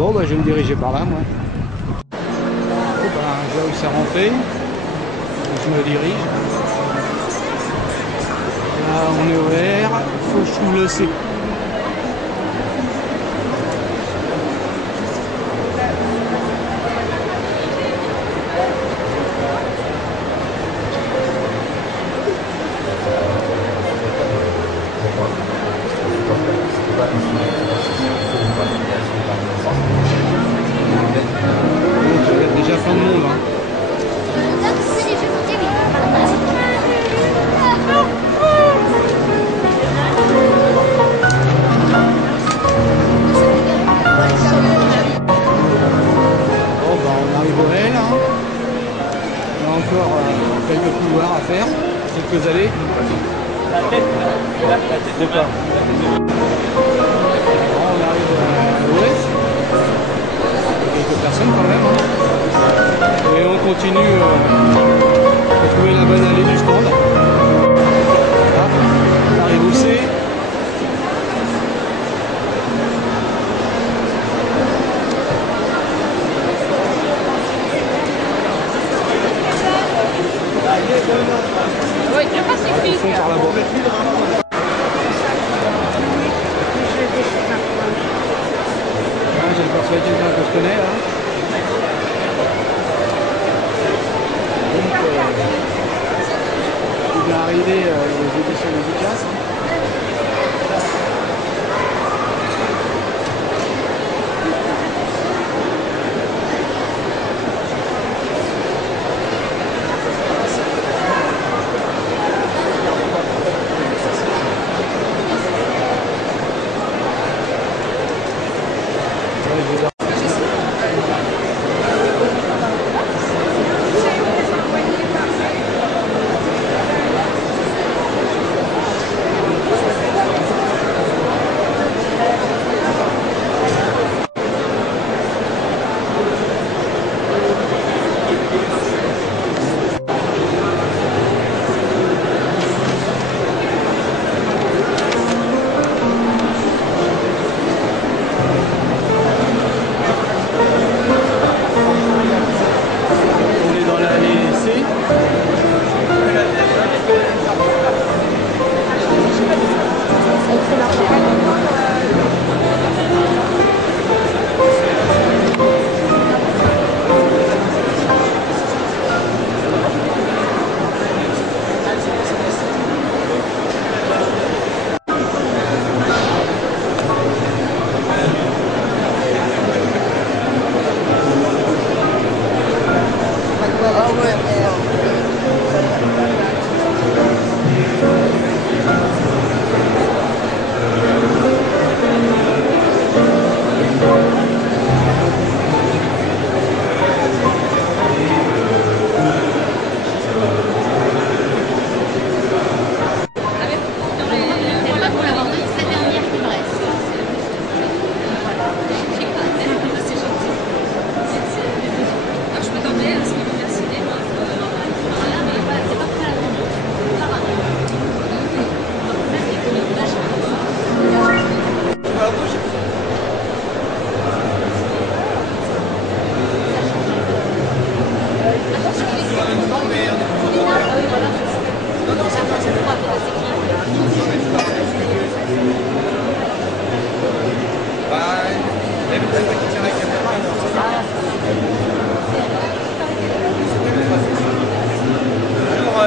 Bon, bah, je vais me diriger par là, moi. Bon, bah, je vois où c'est rentré. Je me dirige. Là, on est au R. Faut que je trouve le C. Il y a déjà plein de monde. Hein. Bon, bah, on arrive au L. Hein. Il y a encore quelques couloirs à faire, quelques allées. La tête. D'accord. On arrive à l'ouest. Quelques personnes quand même. Hein. Et on continue à trouver la bonne allée du stand. Là, on arrive au C. Oui, je passe les filles. Par là-bas. J'ai le quelqu'un que je connais là. Donc, il va arriver aux éditions efficaces.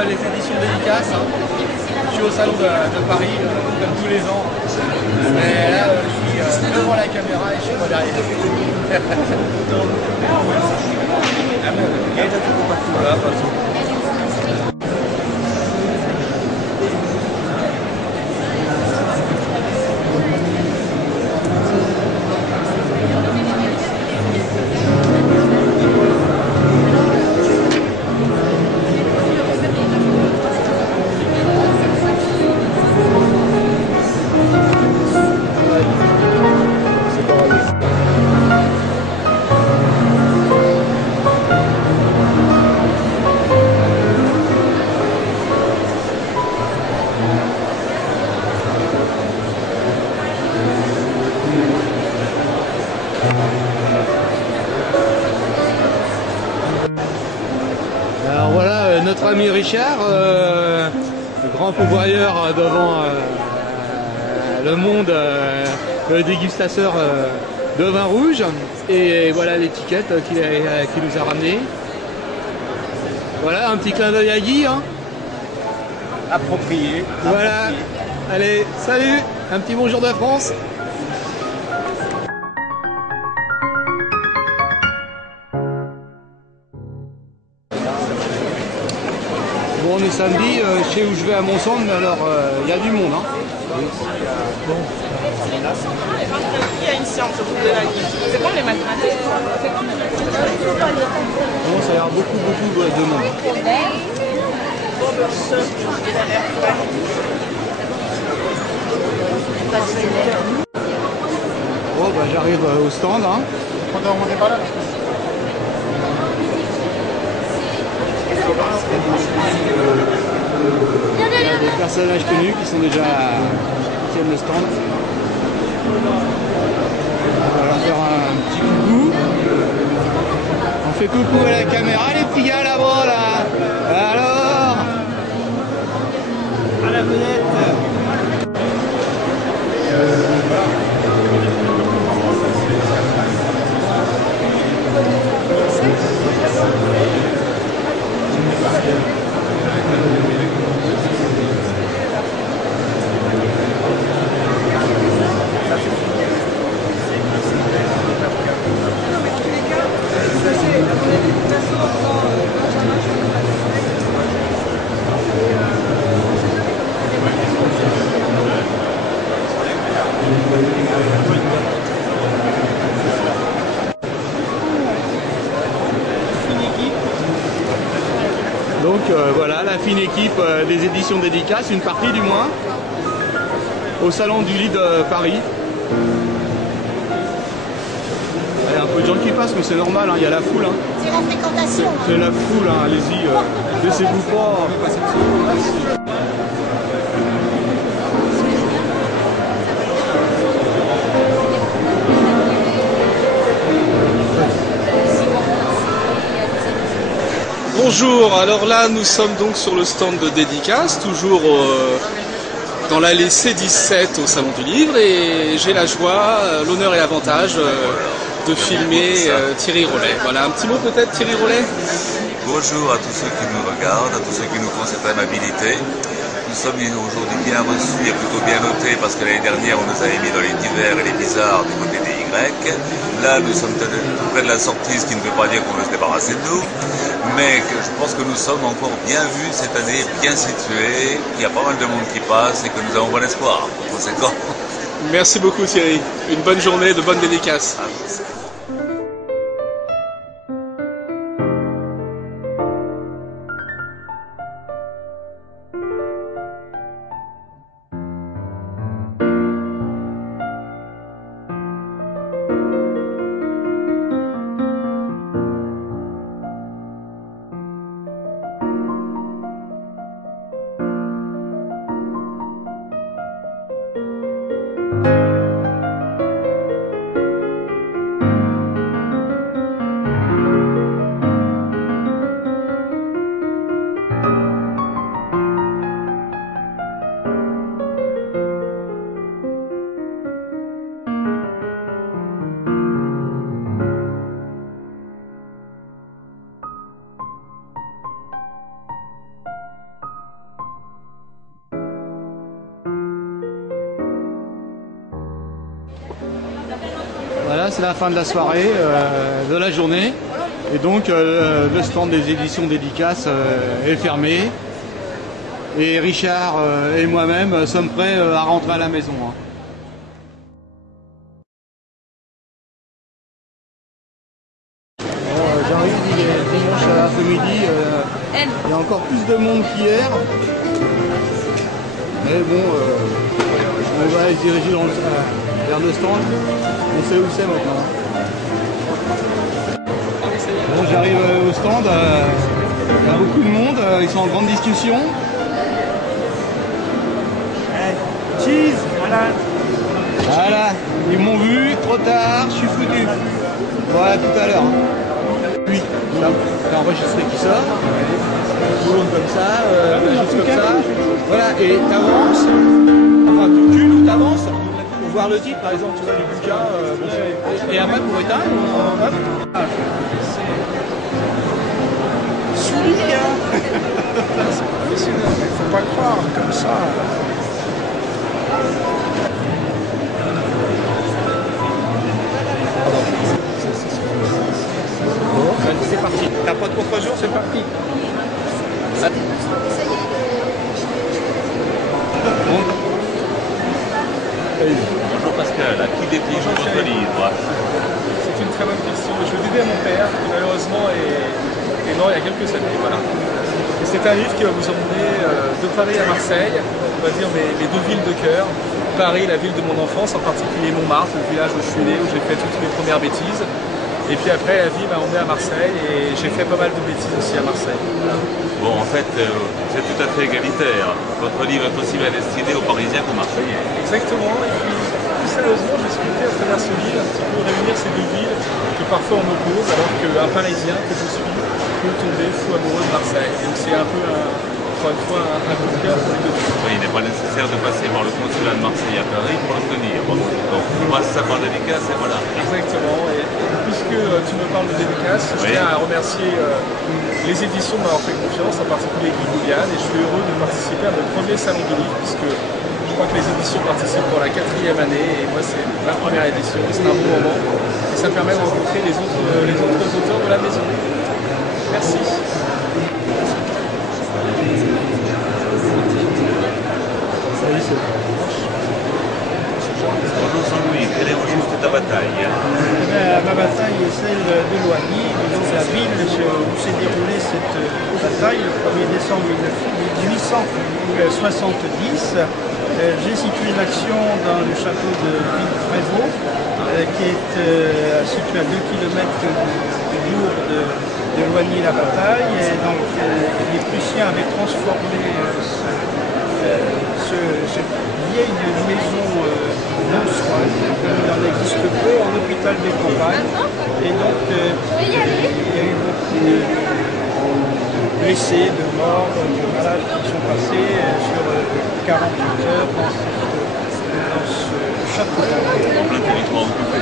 Les éditions dédicaces. Hein. Je suis au salon de Paris, comme tous les ans. Mais là, je suis devant la caméra et je suis pas derrière. Voilà, Alors voilà notre ami Richard, le grand pourvoyeur devant le monde, le dégustateur de vin rouge. Et voilà l'étiquette qu'il nous a ramené. Voilà un petit clin d'œil à Guy. Hein. Approprié. Voilà. Allez, salut, un petit bonjour de France. Bon, on est samedi, je sais où je vais à Montsant, mais alors il y a du monde. Hein. Il y a une séance au bout de la nuit. C'est bon les mathématiques? Bon, ça a l'air beaucoup de monde. Bon, bah, j'arrive au stand. Hein. Il y a des personnages connus qui sont déjà qui tiennent le stand. On va leur faire un petit coucou. On fait coucou à la caméra, les petits gars là-bas là. Alors À la vedette. donc voilà la fine équipe des éditions dédicaces, une partie du moins, au salon du livre de Paris. Il y a un peu de gens qui passent, mais c'est normal, hein, il y a la foule. Hein. C'est la fréquentation. C'est la foule, hein, allez-y, laissez-vous pas. Bonjour, alors là nous sommes donc sur le stand de dédicace, toujours dans l'allée C17 au Salon du Livre, et j'ai la joie, l'honneur et l'avantage de filmer Thierry Rollet. Voilà, un petit mot peut-être Thierry Rollet? Bonjour à tous ceux qui nous regardent, à tous ceux qui nous font cette amabilité. Nous sommes aujourd'hui bien reçus et plutôt bien notés parce que l'année dernière on nous avait mis dans les divers et les bizarres du côté des Y. Là nous sommes tout près de la sortie, ce qui ne veut pas dire qu'on veut se débarrasser de nous, mais que je pense que nous sommes encore bien vus cette année, bien situés, qu'il y a pas mal de monde qui passe et que nous avons bon espoir. Par conséquent. Merci beaucoup Thierry, une bonne journée, de bonnes dédicaces. Voilà, c'est la fin de la soirée, de la journée. Et donc le stand des éditions dédicaces est fermé. Et Richard et moi-même sommes prêts à rentrer à la maison. Hein. J'arrive, il est dimanche après-midi, il y a encore plus de monde qu'hier. Mais bon, on va se diriger vers le stand. On sait où c'est maintenant. Bon, j'arrive au stand, il y a beaucoup de monde, ils sont en grande discussion. Cheese, voilà. Voilà, ils m'ont vu, trop tard, je suis foutu. Voilà, tout à l'heure. Lui, là, t'as enregistré qui ça. Tourne comme ça, juste comme ça. Voilà, et t'avances. Enfin, tu recules ou t'avances pour voir le titre, par exemple, tu vois, du bouquin. Et après, pour éteindre, hop. Souris, hein. C'est professionnel, mais il ne faut pas croire comme ça. C'est parti. T'as pas de contre-jour, c'est parti. Bonjour Pascal, à qui dédie votre livre? C'est une très bonne question. Je le dédie à mon père, qui malheureusement est mort il y a quelques années. Voilà. Et c'est un livre qui va vous emmener de Paris à Marseille, on va dire mes deux villes de cœur. Paris, la ville de mon enfance, en particulier Montmartre, le village où je suis né, où j'ai fait toutes mes premières bêtises. Et puis après, la vie m'a emmené à Marseille et j'ai fait pas mal de bêtises aussi à Marseille. Bon, en fait, c'est tout à fait égalitaire. Votre livre est aussi bien destiné aux Parisiens qu'aux Marseillais. Exactement. Et puis, plus sérieusement, j'ai souhaité à travers ce livre un petit peu réunir ces deux villes que parfois on oppose, alors qu'un Parisien que je suis peut tomber fou amoureux de Marseille. Donc c'est un peu, encore une fois, un coup de cœur pour les deux villes. Oui, il n'est pas nécessaire de passer par le consulat de Marseille à Paris pour l'obtenir. Donc, on passe ça par dédicace et voilà. Exactement. Et puisque tu me parles de dédicace, je tiens à remercier les éditions de m'avoir fait confiance, en particulier Guy Bouliane, et je suis heureux de participer à mon premier salon du livre, puisque je crois que les éditions participent pour la 4e année, et moi c'est ma première édition, c'est un bon moment, et ça me permet de rencontrer les autres auteurs de la maison. Merci. Bonjour Jean-Louis, quelle est juste ta bataille? Ma bataille est celle de Loigny, donc la ville où s'est déroulée cette bataille le 1er décembre 1870. J'ai situé l'action dans le château de Villefrévaux, qui est situé à 2 km du bourg de Loigny-la-Bataille. Et donc les Prussiens avaient transformé cette vieille maison monstroise, comme il en existe peu, en hôpital des campagnes. Et donc il y a eu beaucoup de blessés, de morts, de malades qui sont passés sur 48 heures dans ce château. En plein territoire occupé.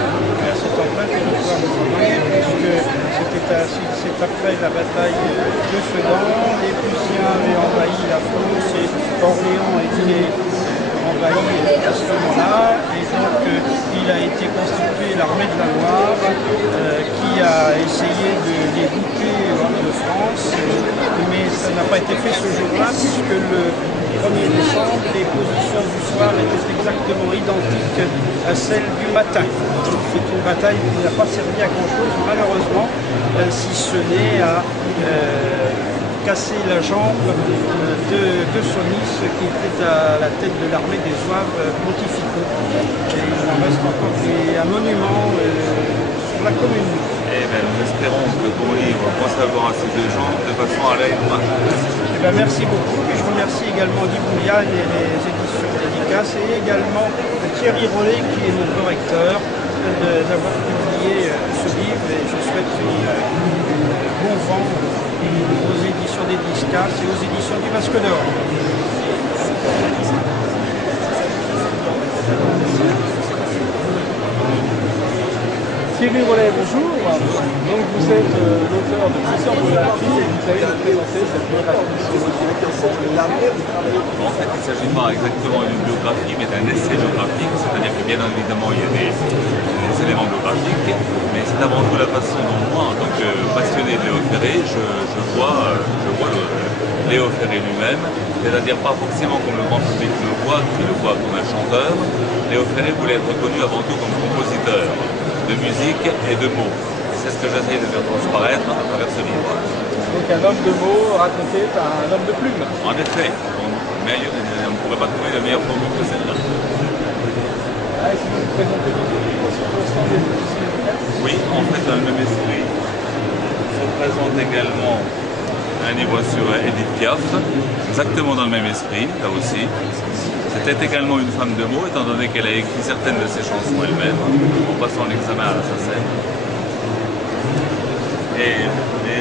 C'est en plein territoire occupé, puisque c'est après la bataille de Sedan, les Prussiens avaient envahi la France et Orléans était envahi à ce moment-là, et donc il a été constitué l'armée de la Loire qui a essayé de dégoûter de France, mais ça n'a pas été fait ce jour-là, puisque le 1er décembre, les positions du soir étaient exactement identiques à celles du matin. C'est une bataille qui n'a pas servi à grand-chose, malheureusement, si ce n'est à casser la jambe de Sonis, qui était à la tête de l'armée des Zouaves pontificaux. Et il en reste encore un monument sur la commune. Eh bien, nous espérons que ton livre puisse avoir à ces deux gens de façon à l'aide. Eh bien, merci beaucoup. Et je remercie également Guy Bouliane et les éditions dédicaces, et également Thierry Rollet, qui est mon correcteur, d'avoir publié ce livre. Et je souhaite bon vent aux éditions dédicaces et aux éditions du Basque d'Or. Thierry Rollet, bonjour. Donc vous êtes l'auteur de plusieurs biographies et vous allez nous présenter cette biographie sur le En fait, il ne s'agit pas exactement d'une biographie, mais d'un essai biographique, c'est-à-dire que bien évidemment il y a des éléments biographiques, mais c'est avant tout la façon dont moi, en tant que passionné de Léo Ferré, je vois Léo Ferré lui-même, c'est-à-dire pas forcément comme le grand public le voit, qui le voit comme un chanteur. Léo Ferré voulait être reconnu avant tout comme compositeur de musique et de mots. C'est ce que j'essaie de faire transparaître à travers ce livre. Donc un homme de mots raconté par un homme de plume. En effet, on ne pourrait pas trouver de meilleure formule que celle-là. Ah, si vous nous présentez votre livre sur le stand des éditions dédicaces. Oui, en fait, dans le même esprit, se présente également un livre sur Edith Piaf, exactement dans le même esprit, là aussi. C'était également une femme de mots, étant donné qu'elle a écrit certaines de ses chansons elle-même, en passant l'examen à la SACEM.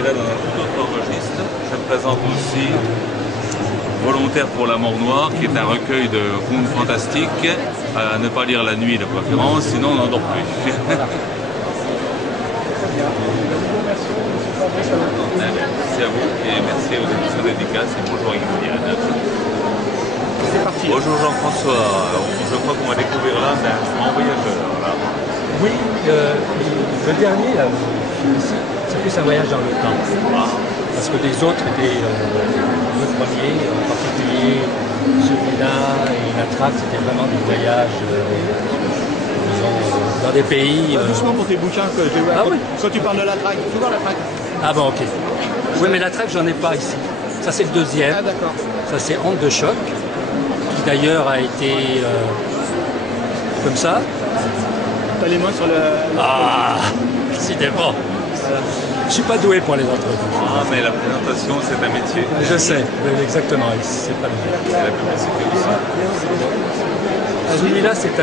Et là, dans un tout autre registre, je présente aussi Volontaire pour la mort noire, qui est un recueil de contes fantastiques à ne pas lire la nuit de préférence, sinon on n'endort plus. Merci à vous et merci aux émissions dédicaces et bonjour Yvonne. C'est parti. Bonjour Jean-François, je crois qu'on va découvrir là un grand voyageur. Là. Oui, le dernier, là, ici, c'est plus un voyage dans le temps. Parce que les autres étaient le premier, en particulier celui-là et la traque, c'était vraiment des voyages disons, dans des pays. Doucement pour tes bouquins que je vois. Ah oui. Quand tu parles de la traque, tu vois la traque. Ah bon, ok. Oui, mais la traque, j'en ai pas ici. Ça, c'est le deuxième. Ah d'accord. Ça, c'est Honte de choc, qui d'ailleurs a été comme ça. T'as les mains sur le... Ah, décidément. Je suis pas doué pour les entrevues. Ah, mais la présentation, c'est un métier. Je sais, exactement, c'est pas le même. C'est la publicité aussi. Celui-là, c'est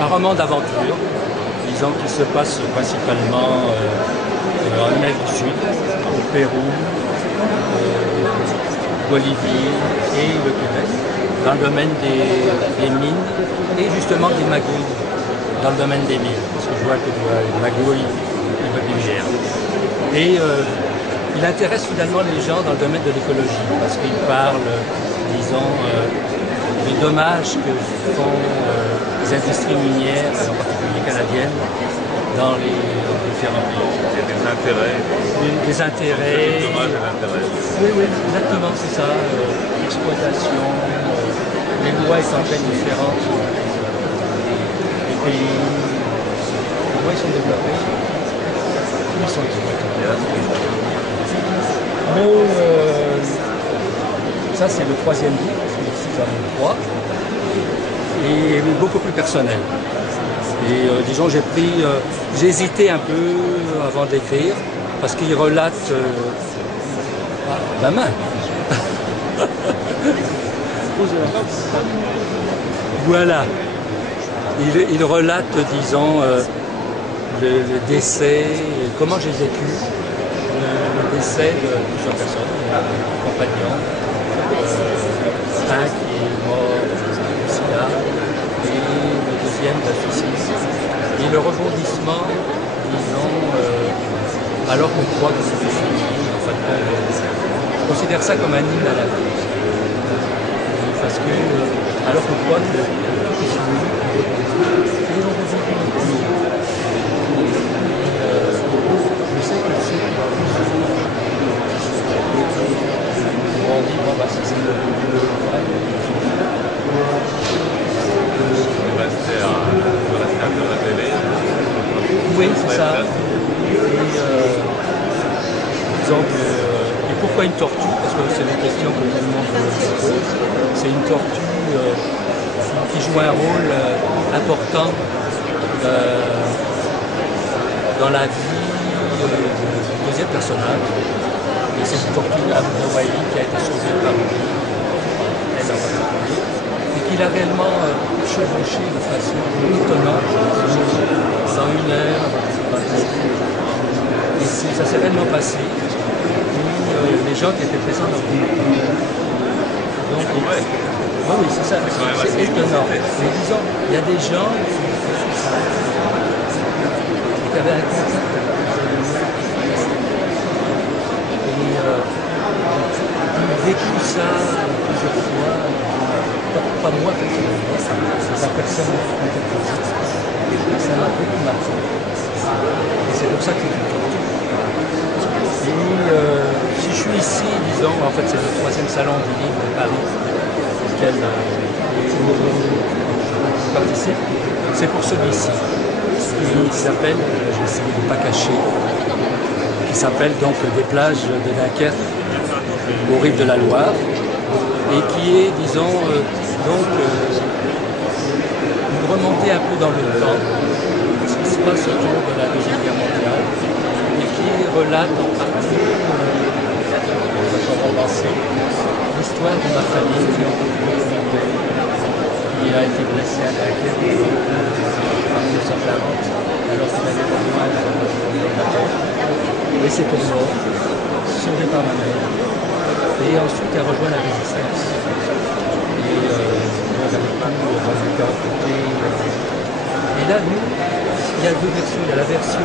un roman d'aventure, disons, qui se passe principalement en Amérique du Sud, au Pérou, Bolivie et le Québec, dans le domaine des mines et justement des magouilles, dans le domaine des mines, parce que je vois que les magouilles immobilières. Et il intéresse finalement les gens dans le domaine de l'écologie, parce qu'il parle, disons, des dommages que font les industries minières, en particulier canadiennes, dans les différents pays. Il y a des intérêts. Des intérêts. Des dommages et l'intérêt. Oui, oui, exactement, c'est ça. L'exploitation, les lois étant très différentes des pays. Les lois sont développées. Ils sont développés. Mais ça, c'est le troisième livre, parce que ici, j'en ai trois. Et beaucoup plus personnel. Et disons, j'ai hésité un peu avant d'écrire, parce qu'il relate la main. Voilà. Il relate, disons, le décès, comment j'ai vécu le décès de plusieurs personnes, mon compagnon, un qui est mort du sida, et le deuxième d'un suicide. Et le rebondissement, disons, alors qu'on croit que c'est fini, en fait, je considère ça comme un hymne à la vie. Parce que, alors qu'on croit que tout est fini, et on revient. Je sais que c'est on dit, bon, bah, c'est le rester un peu révélé. oui, c'est ça. Et pourquoi une tortue? Parce que c'est une question que tout le monde se pose. C'est une tortue qui joue un rôle important dans la vie du deuxième personnage. Et c'est une tortue Hawaii qui a été sauvée par lui, elle en particulier, et qu'il a réellement chevauché de façon étonnante dans une heure. Et ça s'est réellement passé. Et les gens qui étaient présents dans le groupe. Donc, oui, c'est ça, c'est étonnant. Mais disons, il y a des gens qui avaient un contact. J'ai vécu ça plusieurs fois, pas moi personnellement, la personne interprète. Ça m'a beaucoup marqué. Et c'est pour ça que je suis tortue. Et si je suis ici, disons, en fait c'est le troisième salon du livre de Paris, auquel je participe, c'est pour celui-ci, qui s'appelle, je vais essayer de ne pas cacher, qui s'appelle donc Des plages de Dunkerque aux rives de la Loire, et qui est, disons, une remontée un peu dans le temps, ce qui se passe autour de la Deuxième Guerre mondiale, et qui relate en partie, de façon romancée, l'histoire de ma famille qui a été blessée à Dunkerque en 1940, alors qu'il avait besoin de laissé pour mort, sauvé par ma mère. Et ensuite, elle rejoint la résistance. Et on avait tout résultat côté. Et là, nous, il y a deux versions. Il y a la version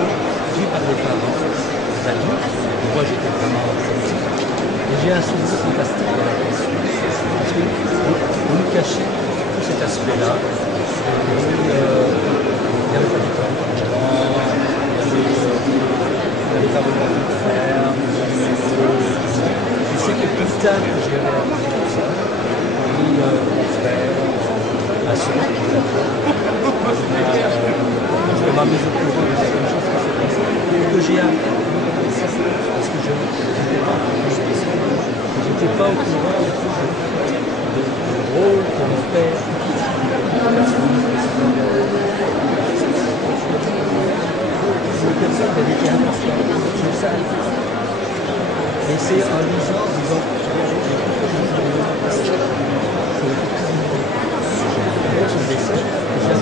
vue par les parents, les adultes. Moi, j'étais vraiment petit. Et j'ai un souvenir fantastique de la version. Parce qu'on nous cachait tout cet aspect-là. Il n'y avait pas de temps. Il n'y avait pas vraiment de faire. C'est que plus tard que j'ai réalisé tout ça, mon frère, ma soeur, je m'a mis au courant de certaines choses qui s'est passées, que j'ai appris parce que je n'étais pas au courant du rôle que mon père une personne qui avait été importante, je savais. Et c'est en lisant, disons, son décès, j'ai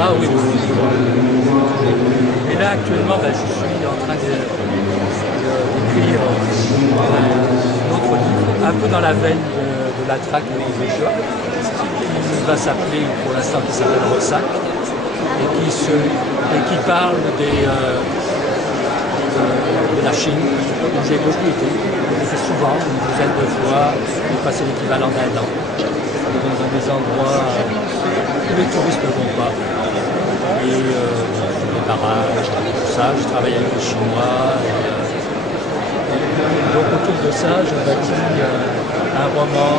Ah oui. Et là actuellement, je suis en train d'écrire un autre livre, un peu dans la veine de la traque de Joshua, qui va s'appeler, pour l'instant, qui s'appelle Ressac, et qui parle de la Chine, où j'ai beaucoup été. J'ai fait souvent, une dizaine de fois, j'ai passé l'équivalent d'un an, dans des endroits où les touristes ne vont pas. Et les barrages, tout ça, je travaille avec les Chinois. Donc autour de ça, je bâtis un roman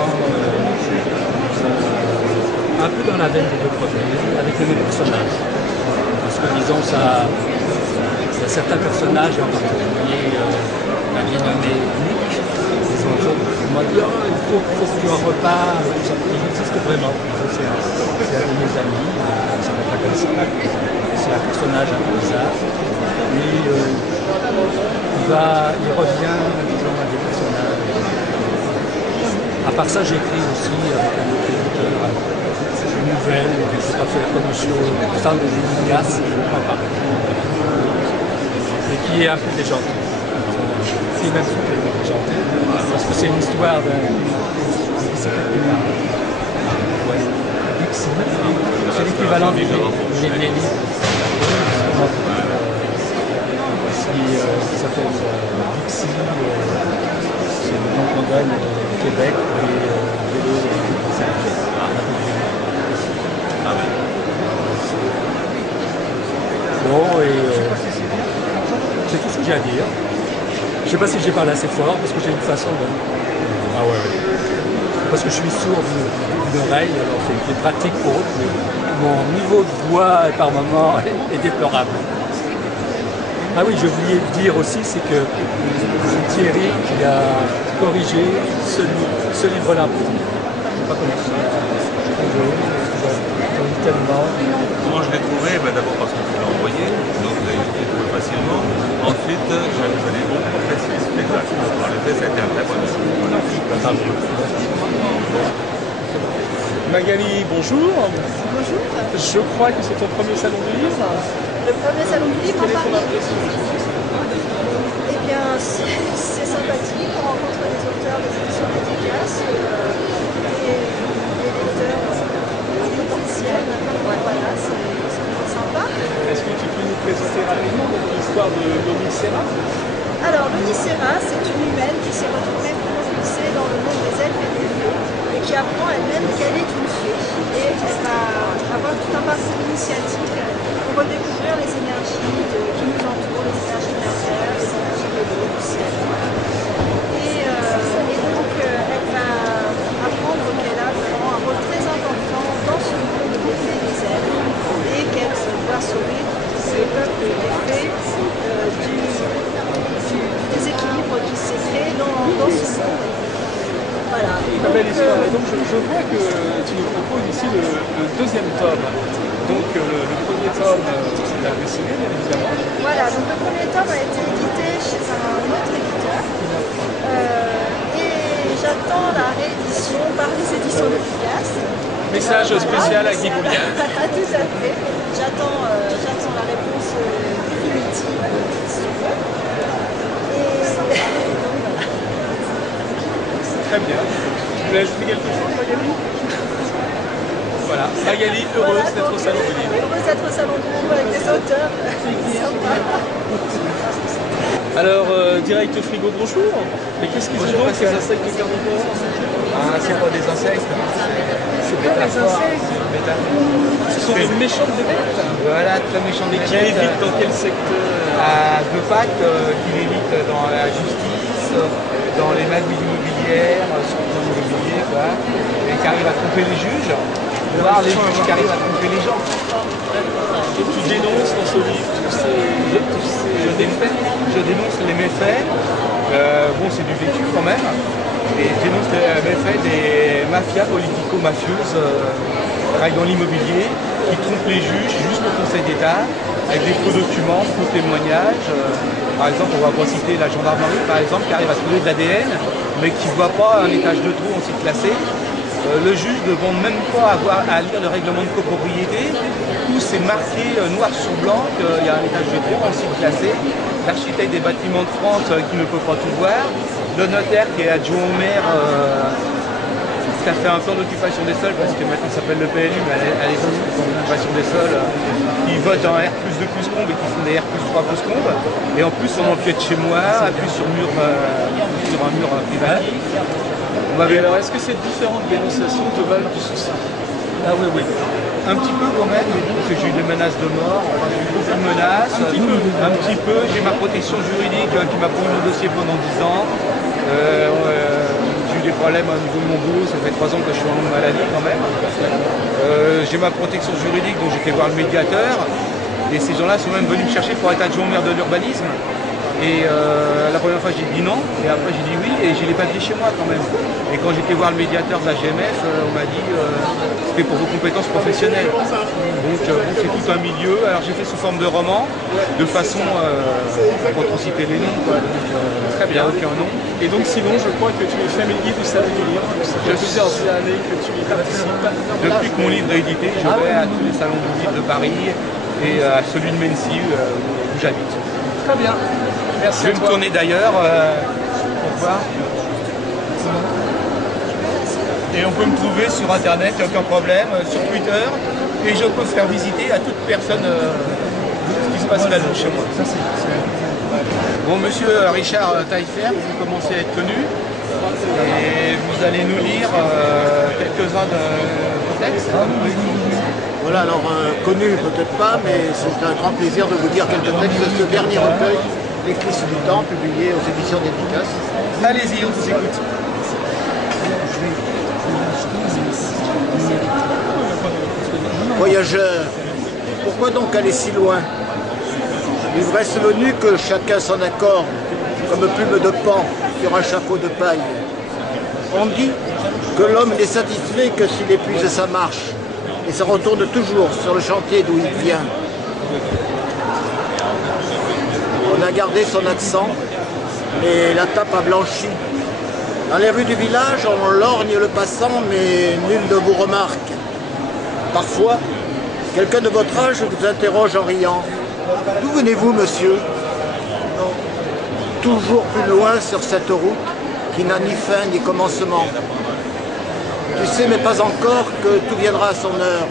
un peu dans la veine des deux premiers, avec les mêmes personnages. Parce que disons, il y a certains personnages, en particulier un bien nommé Nick, on m'a dit il faut que tu en reparles, tout ça. Il existe vraiment. C'est un de mes amis, ça ne s'appelle pas comme ça. C'est un personnage un peu bizarre. Mais il revient, disons, à des personnages. À part ça, j'écris aussi avec un autre éditeur une nouvelle, je ne sais pas faire la promotion, sans des dédicaces, je ne crois pas. Et qui est un peu déjanté. Qui est même super déjanté. Parce que c'est une histoire d'un. C'est l'équivalent des livres qui s'appelle Dixie. C'est le nom qu'on donne au Québec pour les vélos Bon, et c'est tout ce que j'ai à dire. Je ne sais pas si j'ai parlé assez fort, parce que j'ai une façon de... Ah ouais. Parce que je suis sourd d'une oreille, alors c'est pratique pour eux, mais mon niveau de voix par moment est déplorable. Ah oui, je voulais dire aussi, c'est que c'est Thierry qui a corrigé ce livre-là. Je ne sais pas comment ça. Comment je l'ai trouvé? D'abord parce que tu l'as envoyé, donc je l'ai trouvé facilement. Ensuite, je l'ai beaucoup précis, exact. En effet, ça a été un très bon livre. Magali, bonjour. Bonjour. Je crois que c'est ton premier salon du livre. Le premier salon du livre en Paris. Eh bien, c'est sympathique. On rencontre des auteurs des éditions dédicaces et des lecteurs potentiels. Voilà, c'est sympa. Est-ce que tu peux nous présenter rapidement l'histoire de l'Omicera? Alors, l'Omicera, c'est une humaine qui s'est retrouvée propulsée dans le monde des elfes et des fées et qui apprend elle-même qu'elle est une fée. Et elle va avoir tout un parcours initiatique pour redécouvrir les énergies qui nous entourent, les énergies de la terre, les énergies de l'eau, du ciel. Et donc, elle va apprendre qu'elle a vraiment un rôle très important dans ce monde des elfes et qu'elle doit sauver tous les peuples des fées que tu nous proposes ici le deuxième tome. Donc le premier tome, c'est la dessinée, bien évidemment. Voilà, donc le premier tome a été édité chez un autre éditeur. Et j'attends la réédition par les éditions de Picasse. Message spécial à Guy Boulian. Tout à fait. J'attends la réponse définitive, si tu veux. Et donc voilà. Très bien. Tu voulais ajouter quelque chose, Magali? Voilà, Magali, heureuse d'être au Salon du Livre. Heureuse d'être au Salon du Livre avec des auteurs. Sympa. Alors, direct frigo, bonjour. Mais qu'est-ce qu'ils ont donc ces insectes carnivores? Ah, c'est pas des insectes. C'est pas des insectes. Ce sont des méchantes bébêtes. Voilà, très méchantes Et qui évitent dans quel secteur? À deux pattes, qui l'évitent dans la justice, dans les magouilles immobilières, surtout dans l'immobilier, quoi. Et qui arrivent à tromper les juges, voire les juges qui arrivent à tromper les gens. Donc tu dénonces dans ce livre tous Je dénonce les méfaits. Bon, c'est du vécu quand même. Et je dénonce les méfaits des mafias politico-mafieuses qui travaillent dans l'immobilier, qui trompent les juges jusqu'au Conseil d'État avec des faux documents, faux témoignages. Par exemple, on va pas citer la gendarmerie, par exemple, qui arrive à trouver de l'ADN, mais qui ne voit pas un étage de trop en site classé. Le juge ne demande même pas à lire le règlement de copropriété, où c'est marqué noir sur blanc qu'il y a un étage de trop en site classé. L'architecte des bâtiments de France qui ne peut pas tout voir. Le notaire qui est adjoint au maire, qui a fait un plan d'occupation des sols, parce que maintenant ça s'appelle le PLU, mais à l'époque c'était plan d'occupation des sols, qui vote en R+2 plus combe et qui font des R+3 plus combe. Et en plus on empiète chez moi, appuie sur un mur privatif. Alors, est-ce que ces différentes dénonciations te valent du souci? Ah oui, oui. Un petit peu quand même, parce que j'ai eu des menaces de mort, j'ai eu beaucoup de menaces. Un petit peu. J'ai ma protection juridique qui m'a pris mon dossier pendant 10 ans. J'ai eu des problèmes au niveau de mon boulot, ça fait 3 ans que je suis en longue maladie quand même. J'ai ma protection juridique, donc j'ai été voir le médiateur. Et ces gens-là sont même venus me chercher pour être adjoint au maire de l'urbanisme. Et la première fois j'ai dit non, et après j'ai dit oui, et j'ai les papiers chez moi quand même. Et quand j'étais voir le médiateur de la GMF, on m'a dit c'était pour vos compétences professionnelles. Donc c'est tout un milieu. Alors j'ai fait sous forme de roman, de façon, pour trop citer les noms, quoi. Donc, Très bien. il n'y a aucun nom. Et donc sinon, je crois que tu es familier du Salon du Livre. Ça fait plusieurs années que tu y participes. Depuis que mon livre est édité, je vais à tous les salons du livre de Paris et à celui de Mency où j'habite. Très bien. Merci. Je vais me tourner d'ailleurs pour voir. Et on peut me trouver sur internet, il n'y a aucun problème, sur Twitter. Et je peux faire visiter à toute personne ce qui se passe là-dedans chez moi. Bon, monsieur Richard Taillefer, vous commencez à être connu. Et vous allez nous lire quelques-uns de vos textes. Voilà, alors connu peut-être pas, mais c'est un grand plaisir de vous dire quelques textes de ce dernier recueil, L'éclipse du temps, publié aux éditions d'Édicace. Allez-y, on vous écoute. Voyageurs, pourquoi donc aller si loin? L'ivresse venue que chacun s'en accorde, comme plume de pan sur un chapeau de paille. On dit que l'homme n'est satisfait que s'il épuise sa marche, et se retourne toujours sur le chantier d'où il vient. On a gardé son accent, mais la tape a blanchi. Dans les rues du village, on lorgne le passant, mais nul ne vous remarque. Parfois, quelqu'un de votre âge vous interroge en riant. « D'où venez-vous, monsieur ?» Toujours plus loin sur cette route qui n'a ni fin ni commencement. Tu sais, mais pas encore, que tout viendra à son heure.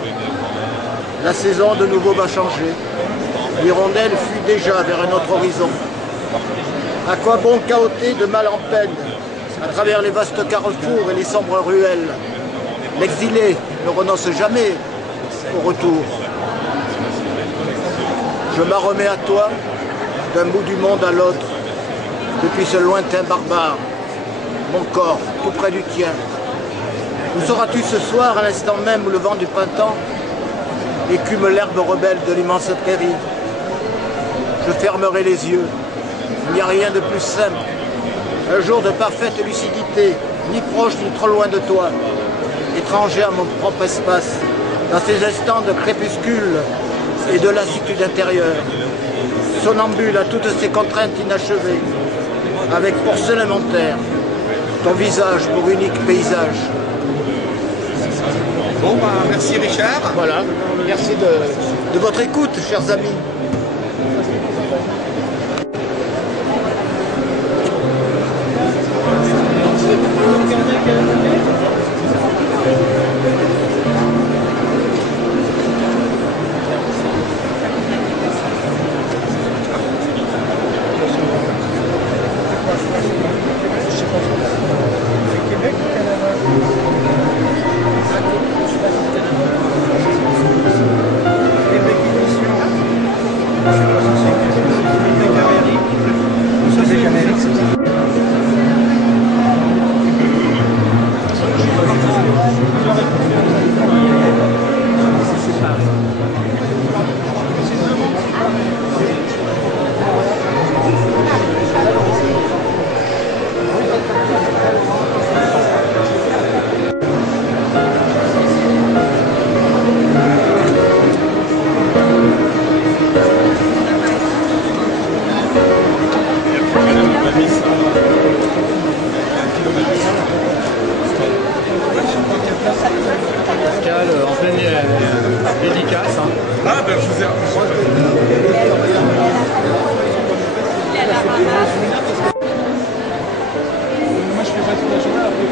La saison de nouveau va changer. L'hirondelle fuit déjà vers un autre horizon. À quoi bon cahoter de mal en peine à travers les vastes carrefours et les sombres ruelles? L'exilé ne renonce jamais au retour. Je m'en remets à toi, d'un bout du monde à l'autre, depuis ce lointain barbare, mon corps tout près du tien. Où seras-tu ce soir, à l'instant même où le vent du printemps écume l'herbe rebelle de l'immense prairie? Je fermerai les yeux. Il n'y a rien de plus simple. Un jour de parfaite lucidité, ni proche ni trop loin de toi. étranger à mon propre espace, dans ces instants de crépuscule et de lassitude intérieure, somnambule à toutes ces contraintes inachevées, avec pour seul inventaire ton visage pour unique paysage. Bon, bah, merci Richard. Voilà, merci de votre écoute, chers amis. En pleine dédicace. Hein. Ah ben je vous ai... Moi je fais pas toute la journée après.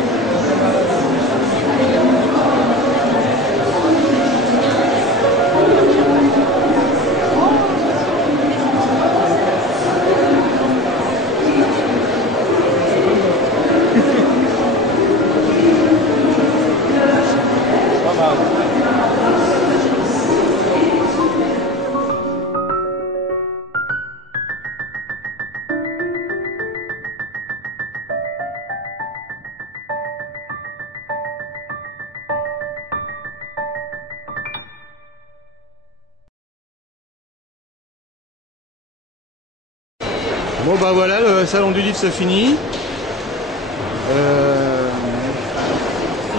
Bon bah voilà, le salon du livre se finit.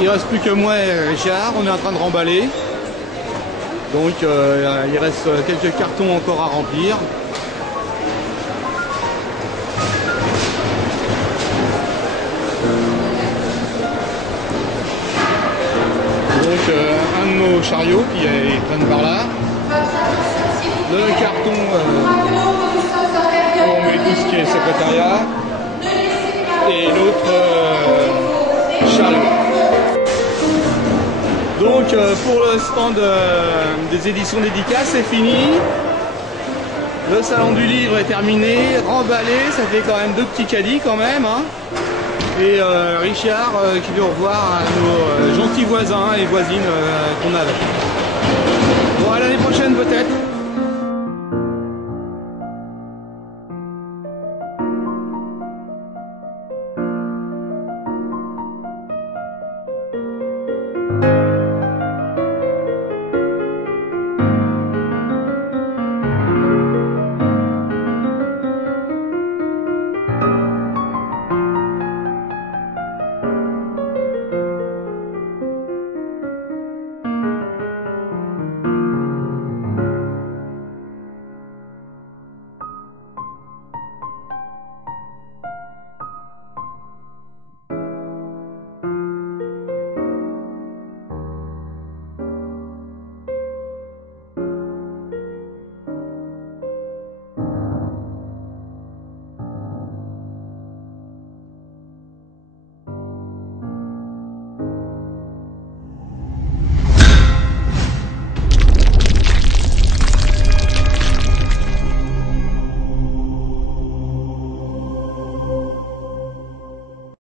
Il reste plus que moi et Richard, on est en train de remballer. Donc il reste quelques cartons encore à remplir. Donc un de nos chariots qui traîne par là. Le carton où on met tout ce qui est secrétariat. Et l'autre chariot. Donc pour le stand des éditions dédicaces, c'est fini. Le salon du livre est terminé, remballé, ça fait quand même 2 petits caddies quand même. Hein. Et Richard qui dit au revoir à nos gentils voisins et voisines qu'on avait. Bon, à l'année prochaine peut-être.